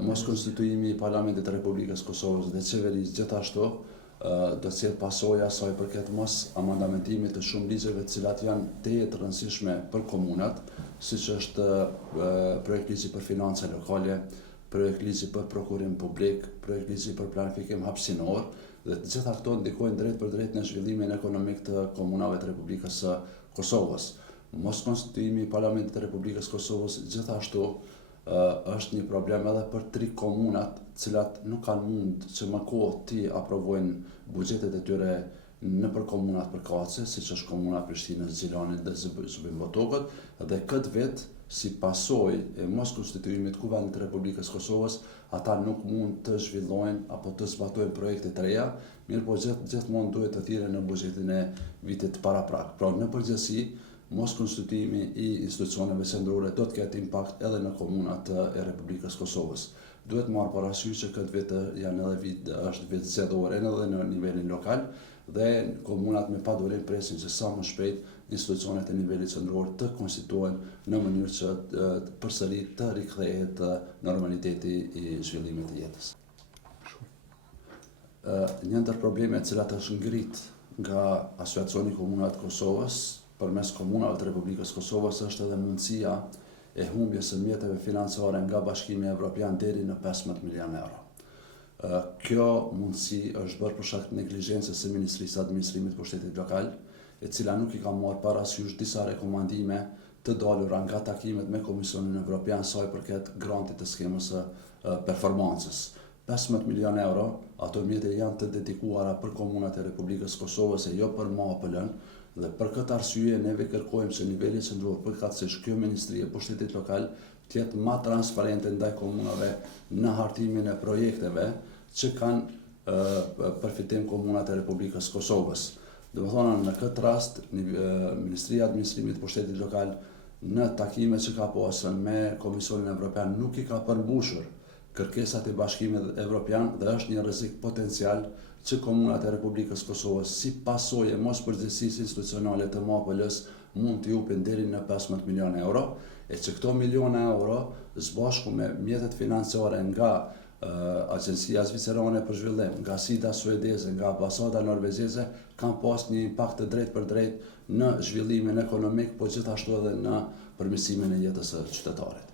Mos konstituimi i Parlamentit të Republikës Kosovës dhe qeverisë gjithashtu do të jetë pasojë asaj përket mos amandamentimit të shumë ligjeve të cilat janë të rëndësishme për komunat, siç është projekt ligji për financa lokale, projekt ligji për prokurim publik, projekt ligji për planifikim hapësinor, dhe të gjitha këto ndikojnë drejt për drejt në zhvillimin ekonomik të komunave të Republikës së Kosovës. Mos konstituimi i Parlamentit të Republikës Kosovës gjithashtu është një problem edhe për 3 komunat cilat nuk kanë mund që më kohë ti aprovojnë buxhetet e tyre në për komunat përkatëse, siç është komuna Prishtinës, Xhilanit dhe Zubin-Botokët, dhe këtë vit, si pasojë e mos konstituimit Kuvendit të Republikës Kosovës, ata nuk mund të zhvillojnë apo të zbatojnë projekte të reja, mirë po gjithmonë duhet të thirren në buxhetin e vitit paraprak. Pra në përgjithësi, mos konstituimi i institucioneve qendrore do të ketë impakt edhe në komunat e Republikës Kosovës. Duhet marrë parasysh që këtë vit është vit zgjedhor edhe në nivelin lokal dhe komunat me padurim presin që sa më shpejt institucionet e nivelit qendror të konstituohen në mënyrë që përsëri të rikthehet normaliteti i zhvillimit të jetës. Një ndër problemet të cilat është ngrit nga Asociacioni i Komunave të Kosovës përmes komunave të Republikës Kosovës është edhe mundësia e humbjes së mjeteve financiare nga Bashkimi Evropian deri në 15 milion euro. Kjo mundësi është bërë për shkak të neglizhencës së Ministrisë së Administrimit të Pushtetit Lokal, e cila nuk i ka marrë parasysh disa rekomandime të dalura nga takimet me Komisionin Evropian sa i përket grantit të skemës së performancës. 15 milion euro, ato mjete janë të dedikuara për komunat e Republikës Kosovës e jo për MAPL-ën, dhe për këtë arsye neve kërkojmë që niveli qendror përkatësisht kjo Ministri e Pushtetit Lokal të jetë më transparente ndaj komunave në hartimin e projekteve që kanë përfitim komunat e Republikës Kosovës. Domethënë në këtë rast Ministria e Administrimit të Pushtetit Lokal në takimet që ka pasur me Komisionin Evropian nuk i ka përmbushur kërkesat e Bashkimit Evropian dhe është një rrezik potencial që komunat e Republikës Kosovës si pasojë e mos përgjegjësisë institucionale të MAPL-s mund të jupin deri në 15 milion euro, e që këto miliona euro së me mjetet financiare nga Agjencia Zvicerane për Zhvillim, nga SIDA suedeze, nga Ambasada norvegjeze, kanë pas një impakt të drejt për drejt në zhvillimin ekonomik, po gjithashtu edhe në përmirësimin e jetës së qytetarit.